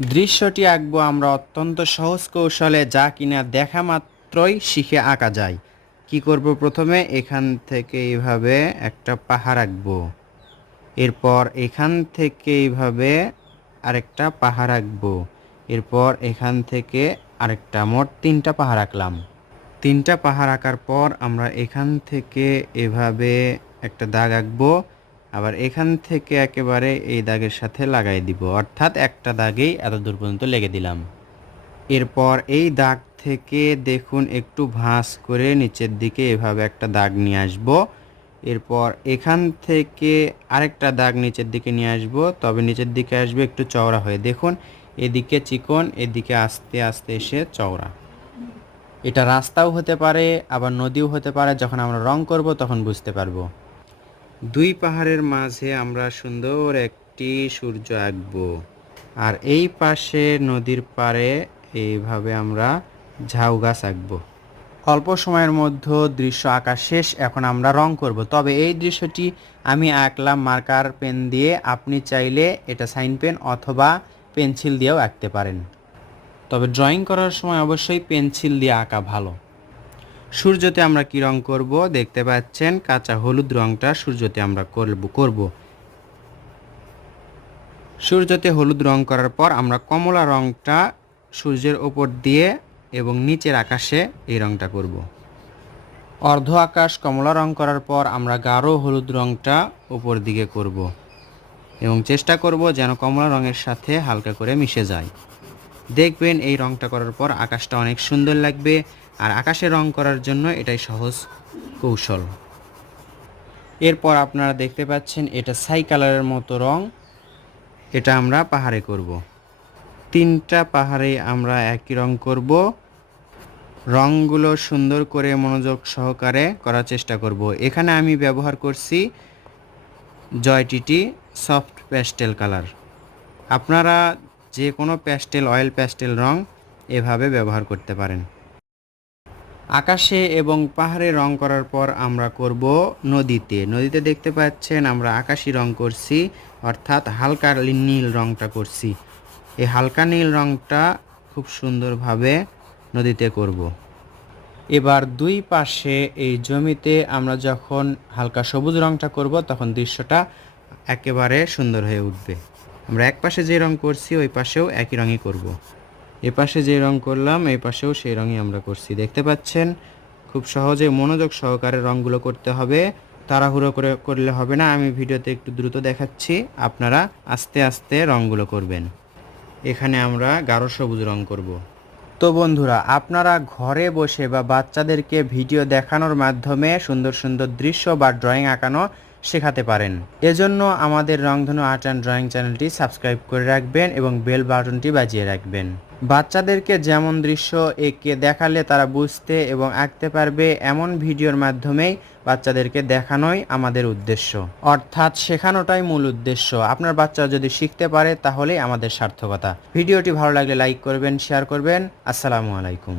দৃশ্যটি আঁকবো আমরা অত্যন্ত সহজ কৌশলে, যা কিনা দেখা মাত্রই শিখে আঁকা যায়। কি করব, প্রথমে এখান থেকে এইভাবে একটা পাহাড় আঁকবো। এরপর এখান থেকে এইভাবে আরেকটা পাহাড় আঁকবো। এরপর এখান থেকে আরেকটা, মোট 3টা পাহাড় আঁকলাম। 3টা পাহাড় আঁকার পর আমরা এখান থেকে এভাবে একটা দাগ আঁকবো। আবার এখান থেকে একেবারে এই দাগের সাথে লাগাই দিব, অর্থাৎ একটা দাগেই এত দূর পর্যন্ত লেগে দিলাম। এরপর এই দাগ থেকে দেখুন একটু ভাঁজ করে নিচের দিকে এভাবে একটা দাগ নিয়ে আসব। এরপর এখান থেকে আরেকটা দাগ নিচের দিকে নিয়ে আসব, তবে নিচের দিকে আসবে একটু চওড়া হয়ে। দেখুন এদিকে চিকন, এদিকে আস্তে আস্তে এসে চওড়া। এটা রাস্তাও হতে পারে, আবার নদীও হতে পারে। যখন আমরা রং করব তখন বুঝতে পারবো। 2 পাহাড়ের মাঝে আমরা সুন্দর একটি সূর্য আঁকবো। আর এই পাশে নদীর পাড়ে এইভাবে আমরা ঝাউ গাছ আঁকবো। অল্প সময়ের মধ্যে দৃশ্য আঁকা শেষ। এখন আমরা রং করব। তবে এই দৃশ্যটি আমি আঁকলাম মার্কার পেন দিয়ে। আপনি চাইলে এটা সাইন পেন অথবা পেন্সিল দিয়েও আঁকতে পারেন, তবে ড্রয়িং করার সময় অবশ্যই পেন্সিল দিয়ে আঁকা ভালো। সূর্যতে আমরা কি রং করব, দেখতে পাচ্ছেন কাঁচা হলুদ রংটা সূর্যতে আমরা করব। সূর্যতে হলুদ রং করার পর আমরা কমলা রংটা সূর্যের ওপর দিয়ে এবং নিচের আকাশে এই রংটা করব। অর্ধ আকাশ কমলা রং করার পর আমরা গাঢ় হলুদ রংটা উপর দিকে করব এবং চেষ্টা করব যেন কমলা রঙের সাথে হালকা করে মিশে যায়। দেখবেন এই রংটা করার পর আকাশটা অনেক সুন্দর লাগবে। আর আকাশে রং করার জন্য এটাই সহজ কৌশল। এরপর আপনারা দেখতে পাচ্ছেন এটা ছাই কালারের মতো রং, এটা আমরা পাহাড়ে করব। 3টা পাহাড়ে আমরা একই রং করব। রংগুলো সুন্দর করে মনোযোগ সহকারে করার চেষ্টা করব। এখানে আমি ব্যবহার করছি জয়টিটি সফট প্যাস্টেল কালার। আপনারা যে কোনো প্যাস্টেল, অয়েল প্যাস্টেল রং এভাবে ব্যবহার করতে পারেন। আকাশে এবং পাহাড়ে রং করার পর আমরা করব নদীতে। নদীতে দেখতে পাচ্ছেন আমরা আকাশি রং করছি, অর্থাৎ হালকা নীল রংটা করছি। এই হালকা নীল রংটা খুব সুন্দরভাবে নদীতে করব। এবার 2 পাশে এই জমিতে আমরা যখন হালকা সবুজ রংটা করব তখন দৃশ্যটা একেবারে সুন্দর হয়ে উঠবে। আমরা এক পাশে যে রং করছি ওই পাশেও একই রঙই করব। এ পাশে যে রং করলাম এই পাশেও সেই রঙই আমরা করছি। দেখতে পাচ্ছেন খুব সহজে মনোযোগ সহকারে রঙগুলো করতে হবে, তাড়াহুড়ো করে করলে হবে না। আমি ভিডিওতে একটু দ্রুত দেখাচ্ছি, আপনারা আস্তে আস্তে রঙগুলো করবেন। এখানে আমরা গাঢ় সবুজ রং করব। তো বন্ধুরা, আপনারা ঘরে বসে বা বাচ্চাদেরকে ভিডিও দেখানোর মাধ্যমে সুন্দর সুন্দর দৃশ্য বা ড্রয়িং আঁকানো শেখাতে পারেন। এজন্য আমাদের রংধনু আর্ট অ্যান্ড ড্রয়িং চ্যানেলটি সাবস্ক্রাইব করে রাখবেন এবং বেল বাটনটি বাজিয়ে রাখবেন। বাচ্চাদেরকে যেমন দৃশ্য এঁকে দেখালে তারা বুঝতে এবং আঁকতে পারবে, এমন ভিডিওর মাধ্যমেই বাচ্চাদেরকে দেখানোই আমাদের উদ্দেশ্য, অর্থাৎ শেখানোটাই মূল উদ্দেশ্য। আপনার বাচ্চারা যদি শিখতে পারে তাহলেই আমাদের সার্থকতা। ভিডিওটি ভালো লাগলে লাইক করবেন, শেয়ার করবেন। আসসালামু আলাইকুম।